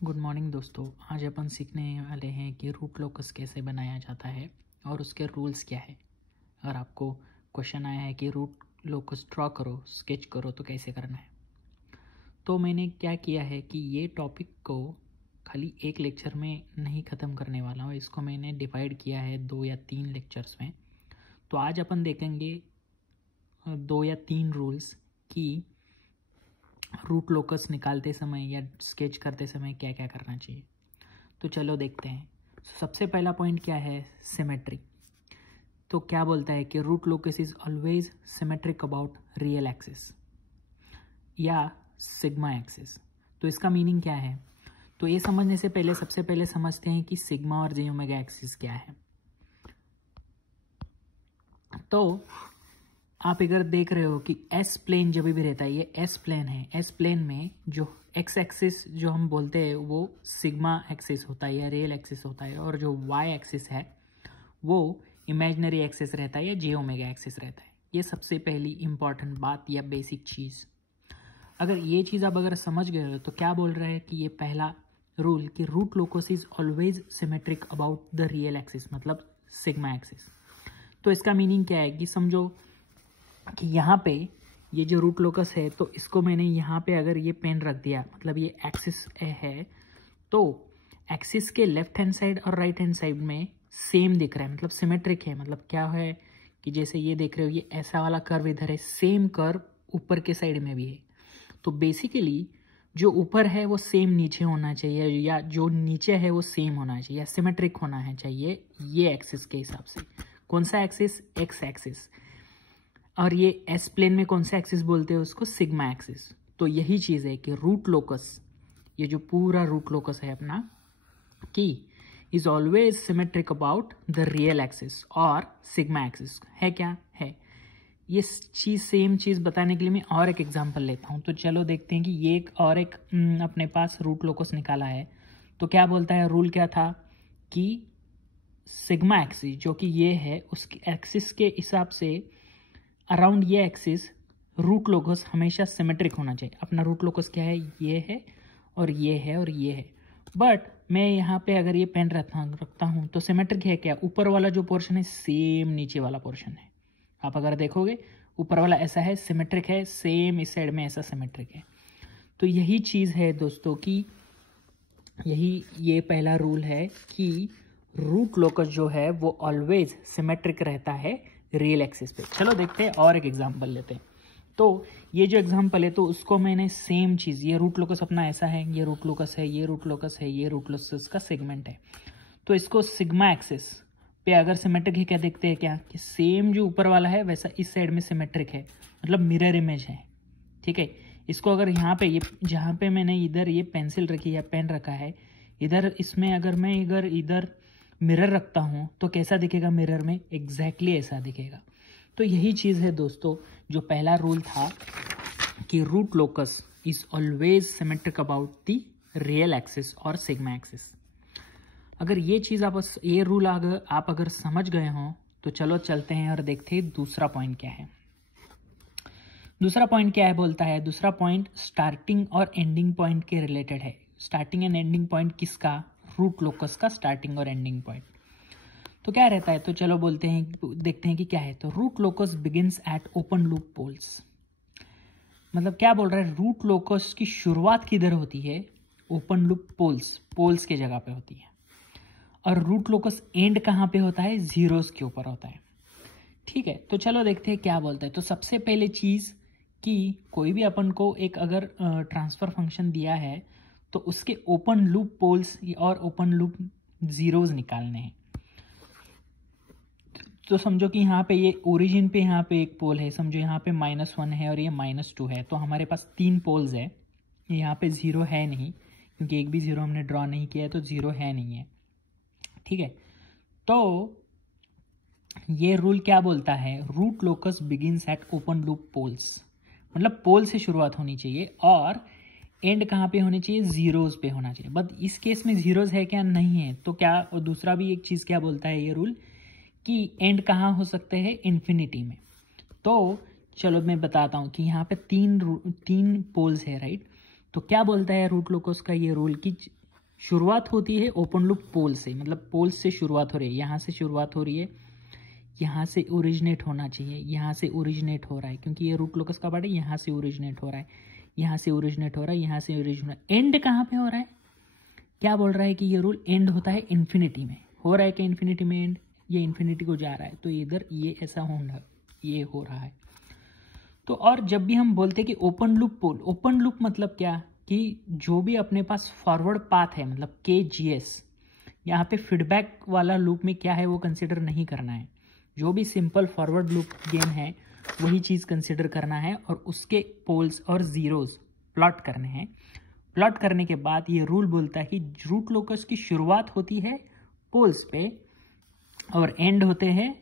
Good morning दोस्तों। आज अपन सीखने वाले हैं कि रूट लोकस कैसे बनाया जाता है और उसके रूल्स क्या है। अगर आपको क्वेश्चन आया है कि रूट लोकस ड्रॉ करो, स्केच करो, तो कैसे करना है, तो मैंने क्या किया है कि ये टॉपिक को खाली एक लेक्चर में नहीं ख़त्म करने वाला हूँ। इसको मैंने डिवाइड किया है 2 या 3 लेक्चर्स में। तो आज अपन देखेंगे 2 या 3 रूल्स कि रूट लोकस निकालते समय या स्केच करते समय क्या क्या करना चाहिए। तो चलो देखते हैं। सबसे पहला पॉइंट क्या है, सिमेट्री। तो क्या बोलता है कि root locus is always symmetric about real axis या सिग्मा एक्सिस। तो इसका मीनिंग क्या है, तो ये समझने से पहले सबसे पहले समझते हैं कि सिग्मा और जे ओमेगा एक्सिस क्या है। तो आप अगर देख रहे हो कि एस प्लेन जब भी रहता है, ये एस प्लेन है, एस प्लेन में जो एक्स एक्सिस जो हम बोलते हैं वो सिग्मा एक्सिस होता है या रियल एक्सिस होता है, और जो वाई एक्सिस है वो इमेजिनरी एक्सिस रहता है या जे ओमेगा एक्सिस रहता है। ये सबसे पहली इंपॉर्टेंट बात या बेसिक चीज़। अगर ये चीज़ आप अगर समझ गए हो तो क्या बोल रहे हैं कि ये पहला रूल कि root locus is always symmetric about the real axis, मतलब सिग्मा एक्सिस। तो इसका मीनिंग क्या है कि समझो कि यहाँ पे ये जो रूट लोकस है, तो इसको मैंने यहाँ पे अगर ये पेन रख दिया, मतलब ये एक्सिस है, तो एक्सिस के लेफ्ट हैंड साइड और राइट हैंड साइड में सेम दिख रहा है, मतलब सिमेट्रिक है। मतलब क्या है कि जैसे ये देख रहे हो, ये ऐसा वाला कर्व इधर है, सेम कर्व ऊपर के साइड में भी है। तो बेसिकली जो ऊपर है वो सेम नीचे होना चाहिए, या जो नीचे है वो सेम होना चाहिए, या सिमेट्रिक होना है चाहिए ये एक्सिस के हिसाब से। कौन सा एक्सिस? X axis. और ये एस प्लेन में कौन सा एक्सिस बोलते हैं उसको? Sigma axis. तो यही चीज़ है कि रूट लोकस, ये जो पूरा रूट लोकस है अपना, कि is always symmetric about the real axis और सिग्मा एक्सिस है। क्या है ये चीज़? सेम चीज़ बताने के लिए मैं और एक एग्जांपल लेता हूँ। तो चलो देखते हैं कि ये एक और एक अपने पास रूट लोकस निकाला है। तो क्या बोलता है, रूल क्या था कि सिग्मा एक्सिस जो कि ये है, उसकी एक्सिस के हिसाब से अराउंड ये एक्सिस रूट लोकस हमेशा सिमेट्रिक होना चाहिए। अपना रूट लोकस क्या है, ये है और ये है और ये है। बट मैं यहाँ पे अगर ये पेन रखता हूँ तो सिमेट्रिक है क्या? ऊपर वाला जो पोर्शन है सेम नीचे वाला पोर्शन है। आप अगर देखोगे ऊपर वाला ऐसा है, सिमेट्रिक है, सेम इस साइड में ऐसा सिमेट्रिक है। तो यही चीज़ है दोस्तों कि ये पहला रूल है कि रूट लोकस जो है वो ऑलवेज सिमेट्रिक रहता है रियल एक्सिस पे। चलो देखते हैं और एक एग्जांपल लेते हैं। तो ये जो एग्जांपल है, तो उसको मैंने सेम चीज़, ये रूट लोकस अपना ऐसा है, ये रूट लोकस है, ये रूट लोकस है, ये रूट लोकस का सेगमेंट है। तो इसको सिग्मा एक्सिस पे अगर सिमेट्रिक है क्या देखते हैं क्या, कि सेम जो ऊपर वाला है वैसा इस साइड में सिमेट्रिक है, मतलब मिरर इमेज है। ठीक है, इसको अगर यहाँ पे ये जहाँ पे मैंने इधर ये पेंसिल रखी या पेन रखा है, इधर इसमें अगर मैं इधर मिरर रखता हूँ तो कैसा दिखेगा? मिरर में एग्जैक्टली ऐसा दिखेगा। तो यही चीज़ है दोस्तों, जो पहला रूल था कि root locus is always symmetric about the real axis और सिग्मा एक्सिस। अगर ये चीज़ ये रूल आप अगर समझ गए हों तो चलो चलते हैं और देखते हैं दूसरा पॉइंट क्या है। दूसरा पॉइंट क्या है बोलता है, दूसरा पॉइंट स्टार्टिंग और एंडिंग पॉइंट के रिलेटेड है। स्टार्टिंग एंड एंडिंग पॉइंट किसका? रूट लोकस का स्टार्टिंग और एंडिंग पॉइंट। तो क्या रहता है, तो चलो बोलते हैं, देखते हैं कि क्या है। तो root locus begins at open loop poles. मतलब क्या बोल रहा है, रूट लोकस की शुरुआत किधर होती है? ओपन लूप पोल्स के जगह पे होती है। और रूट लोकस एंड कहाँ पे होता है? जीरोस के ऊपर होता है। ठीक है, तो चलो देखते हैं क्या बोलता है। तो सबसे पहले चीज़ कि कोई भी अपन को एक अगर ट्रांसफर फंक्शन दिया है तो उसके ओपन लूप पोल्स और ओपन लूप जीरोस निकालने हैं। तो समझो कि यहाँ पे ये ओरिजिन पे यहाँ पे एक पोल है, समझो यहाँ पे -1 है और ये -2 है, तो हमारे पास 3 पोल्स है। यहाँ पे 0 है नहीं, क्योंकि एक भी 0 हमने ड्रॉ नहीं किया है, तो 0 है नहीं है। ठीक है, तो ये रूल क्या बोलता है, root locus begins at open loop poles, मतलब पोल से शुरुआत होनी चाहिए और एंड कहाँ पे होनी चाहिए? जीरोस पे होना चाहिए। बट इस केस में जीरोस है क्या? नहीं है। तो क्या, और दूसरा भी एक चीज़ क्या बोलता है ये रूल कि एंड कहाँ हो सकते हैं? इन्फिनिटी में। तो चलो मैं बताता हूँ कि यहाँ पे तीन पोल्स है, राइट। तो क्या बोलता है रूट लोकस का ये रूल कि शुरुआत होती है ओपन लूप पोल से, मतलब पोल से शुरुआत हो रही है, यहाँ से शुरुआत हो रही है, यहाँ से ओरिजिनेट होना चाहिए, यहाँ से ओरिजिनेट हो रहा है क्योंकि ये रूट लोकस का पार्ट है, यहाँ से ओरिजिनेट हो रहा है, यहाँ से ओरिजिनेट हो रहा है, यहाँ से ओरिजिनेट, एंड कहाँ पे हो रहा है? क्या बोल रहा है कि ये रूल एंड होता है इन्फिनिटी में। हो रहा है कि इन्फिनिटी में एंड, ये इन्फिनिटी को जा रहा है, तो इधर ये ऐसा होना, ये हो रहा है। तो और जब भी हम बोलते हैं कि open loop pole, open loop मतलब क्या कि जो भी अपने पास फॉरवर्ड पाथ है, मतलब KGS, यहाँ पे फीडबैक वाला लूप में क्या है वो कंसिडर नहीं करना है। जो भी सिंपल फॉरवर्ड लूप गेन है वही चीज़ कंसिडर करना है और उसके पोल्स और जीरोज प्लॉट करने हैं। प्लॉट करने के बाद ये रूल बोलता है कि रूट लोकस की शुरुआत होती है पोल्स पे और एंड होते हैं,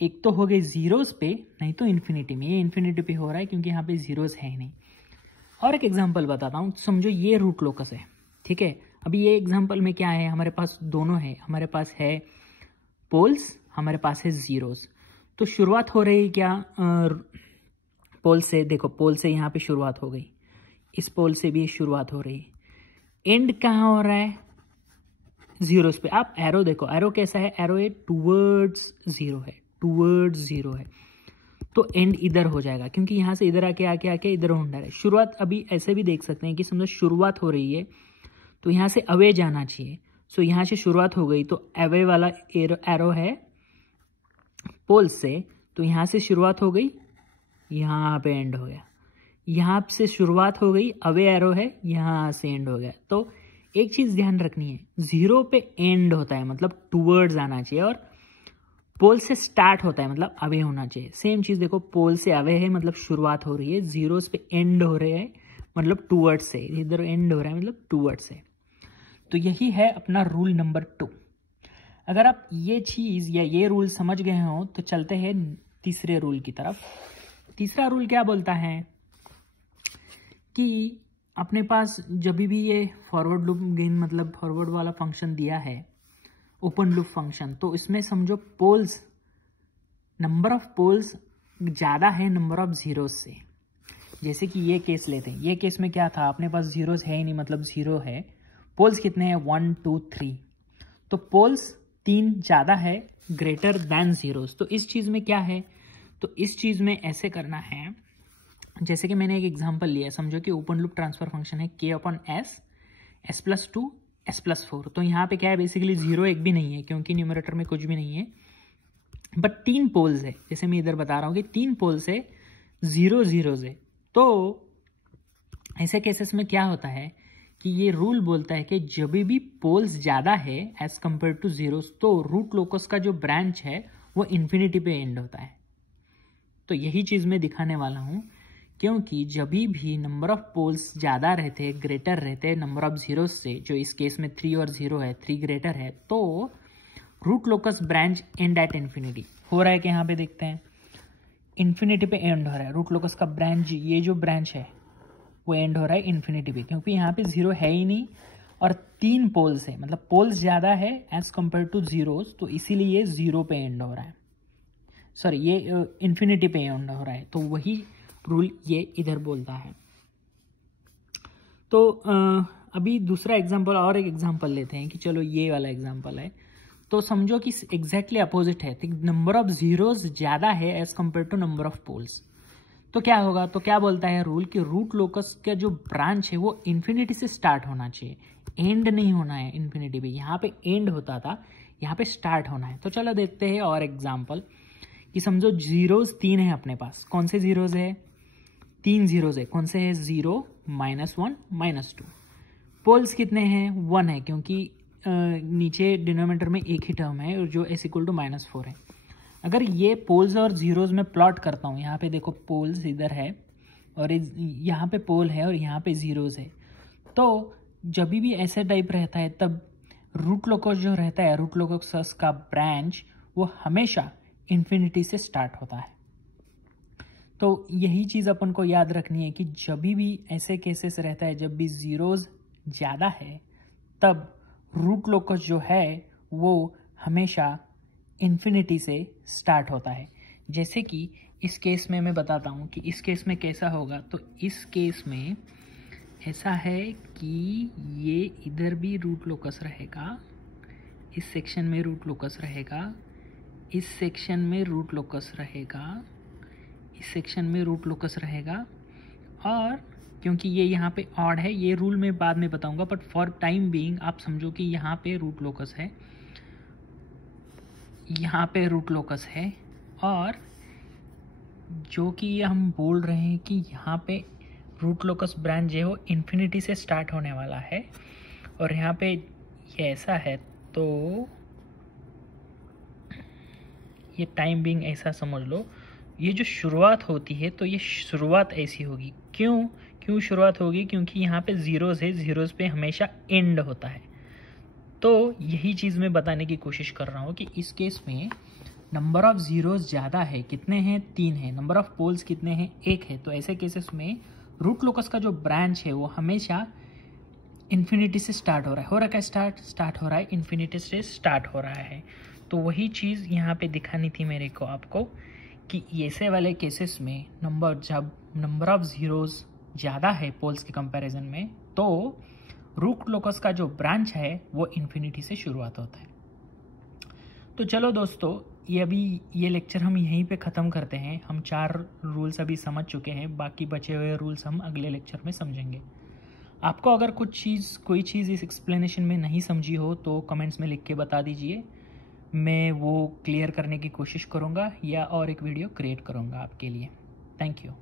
एक तो हो गए जीरोस पे, नहीं तो इन्फिनिटी में। ये इन्फिनिटी पे हो रहा है क्योंकि यहाँ पे जीरोस है ही नहीं। और एक एग्जांपल बताता हूँ, समझो ये रूट लोकस है, ठीक है। अभी ये एग्जांपल में क्या है, हमारे पास दोनों है, हमारे पास है पोल्स, हमारे पास है जीरोस। तो शुरुआत हो रही क्या पोल से, देखो पोल से यहाँ पे शुरुआत हो गई, इस पोल से भी शुरुआत हो रही है, एंड कहाँ हो रहा है? जीरोस पे। आप एरो देखो, एरो कैसा है? एरो ये टूवर्ड्स जीरो है, टूवर्ड्स जीरो है, तो एंड इधर हो जाएगा क्योंकि यहाँ से इधर आके आके आके इधर होना है। शुरुआत अभी ऐसे भी देख सकते हैं कि समझो शुरुआत हो रही है तो यहाँ से अवे जाना चाहिए, सो यहाँ से शुरुआत हो गई तो अवे वाला एरो है पोल से, तो यहाँ से शुरुआत हो गई, यहाँ पे एंड हो गया, यहाँ से शुरुआत हो गई, अवे एरो है, यहाँ से एंड हो गया। तो एक चीज़ ध्यान रखनी है, जीरो पे एंड होता है मतलब टूवर्ड्स आना चाहिए, और पोल से स्टार्ट होता है मतलब अवे होना चाहिए। सेम चीज़ देखो, पोल से अवे है मतलब शुरुआत हो रही है, जीरोस पे एंड हो रहे हैं मतलब टूवर्ड्स से, इधर एंड हो रहा है मतलब टूवर्ड्स से। तो यही है अपना रूल नंबर 2। अगर आप ये चीज़ या ये रूल समझ गए हो तो चलते हैं तीसरे रूल की तरफ। तीसरा रूल क्या बोलता है कि अपने पास जब भी ये फॉरवर्ड लूप गेन मतलब फॉरवर्ड वाला फंक्शन दिया है, ओपन लूप फंक्शन, तो इसमें समझो पोल्स, नंबर ऑफ पोल्स ज़्यादा है नंबर ऑफ जीरोस से। जैसे कि ये केस लेते हैं, ये केस में क्या था, अपने पास जीरोस है ही नहीं मतलब जीरो है, पोल्स कितने हैं 1 2 3, तो पोल्स 3 ज़्यादा है ग्रेटर दैन जीरोस। तो इस चीज़ में क्या है, तो इस चीज़ में ऐसे करना है, जैसे कि मैंने एक एग्जांपल लिया है, समझो कि ओपन लूप ट्रांसफर फंक्शन है k/s, s+2 s+4। तो यहाँ पे क्या है, बेसिकली जीरो एक भी नहीं है क्योंकि न्यूमरेटर में कुछ भी नहीं है, बट 3 पोल्स है, जैसे मैं इधर बता रहा हूँ कि 3 पोल्स है, 0 जीरोज है। तो ऐसे केसेस में क्या होता है कि ये रूल बोलता है कि जब भी पोल्स ज़्यादा है एज कंपेयर टू जीरोस, तो रूट लोकस का जो ब्रांच है वो इन्फिनिटी पे एंड होता है। तो यही चीज़ मैं दिखाने वाला हूँ, क्योंकि जब भी नंबर ऑफ पोल्स ज़्यादा रहते हैं, ग्रेटर रहते हैं नंबर ऑफ जीरोस से, जो इस केस में 3 और 0 है, 3 ग्रेटर है, तो root locus branch end at infinity हो रहा है कि यहाँ पे देखते हैं इन्फिनिटी पे एंड हो रहा है। रूट लोकस का ब्रांच, ये जो ब्रांच है वो एंड हो रहा है इन्फिनिटी पे, क्योंकि यहाँ पे जीरो है ही नहीं और 3 पोल्स है, मतलब पोल्स ज़्यादा है एज कंपेयर टू जीरोस, तो इसीलिए ये जीरो पे एंड हो रहा है, सॉरी ये इन्फिनिटी पे एंड हो रहा है। तो वही रूल ये इधर बोलता है। तो अभी दूसरा एग्जांपल और एक एग्जांपल लेते हैं कि चलो ये वाला एग्जांपल है, तो समझो कि एग्जैक्टली अपोजिट है, नंबर ऑफ जीरोस ज़्यादा है as compare to number of poles. तो क्या होगा, तो क्या बोलता है रूल कि रूट लोकस का जो ब्रांच है वो इन्फिनिटी से स्टार्ट होना चाहिए, एंड नहीं होना है इन्फिनिटी पे। यहाँ पे एंड होता था, यहाँ पे स्टार्ट होना है। तो चलो देखते हैं और एग्जांपल कि समझो जीरोस 3 है अपने पास। कौन से जीरोस है? 3 जीरोस है। कौन से है? 0 -1 -2। पोल्स कितने हैं? 1 है, क्योंकि नीचे डिनोमिनेटर में एक ही टर्म है और जो s = -4 है। अगर ये पोल्स और जीरोस में प्लॉट करता हूँ, यहाँ पे देखो पोल्स इधर है और यहाँ पे पोल है और यहाँ पे जीरोस है, तो जब भी ऐसे टाइप रहता है तब रूट लोकस जो रहता है, रूट लोकस का ब्रांच वो हमेशा इन्फिनिटी से स्टार्ट होता है। तो यही चीज़ अपन को याद रखनी है कि जब भी ऐसे केसेस रहता है, जब भी जीरोस ज़्यादा है, तब रूट लोकस जो है वो हमेशा इन्फिनिटी से स्टार्ट होता है। जैसे कि इस केस में मैं बताता हूँ कि इस केस में कैसा होगा। तो इस केस में ऐसा है कि ये इधर भी रूट लोकस रहेगा, इस सेक्शन में रूट लोकस रहेगा, इस सेक्शन में रूट लोकस रहेगा, इस सेक्शन में रूट लोकस रहेगा। और क्योंकि ये यहाँ पे ऑड है, ये रूल मैं बाद में बताऊंगा, बट फॉर टाइम बीइंग आप समझो कि यहाँ पे रूट लोकस है, यहाँ पे रूट लोकस है, और जो कि ये हम बोल रहे हैं कि यहाँ पे रूट लोकस ब्रांच जो है वो इन्फिनिटी से स्टार्ट होने वाला है, और यहाँ पे ये ऐसा है, तो ये टाइम बीइंग ऐसा समझ लो, ये जो शुरुआत होती है तो ये शुरुआत ऐसी होगी। क्यों शुरुआत होगी? क्योंकि यहाँ पे ज़ीरोज़ है, ज़ीरोज़ पे हमेशा एंड होता है। तो यही चीज़ मैं बताने की कोशिश कर रहा हूँ कि इस केस में नंबर ऑफ़ ज़ीरोज़ ज़्यादा है, कितने हैं? 3 है। नंबर ऑफ़ पोल्स कितने हैं? 1 है। तो ऐसे केसेस में रूट लोकस का जो ब्रांच है वो हमेशा इन्फिनिटी से स्टार्ट हो रहा है। हो रहा है क्या? स्टार्ट हो रहा है, इन्फिनिटी से स्टार्ट हो रहा है। तो वही चीज़ यहाँ पे दिखानी थी मेरे को आपको कि ऐसे वाले केसेस में जब नंबर ऑफ़ ज़ीरोज़ ज़्यादा है पोल्स के कंपैरिजन में, तो रूट लोकस का जो ब्रांच है वो इन्फिनिटी से शुरुआत होता है। तो चलो दोस्तों, ये लेक्चर हम यहीं पे ख़त्म करते हैं। हम 4 रूल्स अभी समझ चुके हैं, बाकी बचे हुए रूल्स हम अगले लेक्चर में समझेंगे। आपको अगर कोई चीज़ इस एक्सप्लेनेशन में नहीं समझी हो तो कमेंट्स में लिख के बता दीजिए, मैं वो क्लियर करने की कोशिश करूँगा या और एक वीडियो क्रिएट करूँगा आपके लिए। Thank you.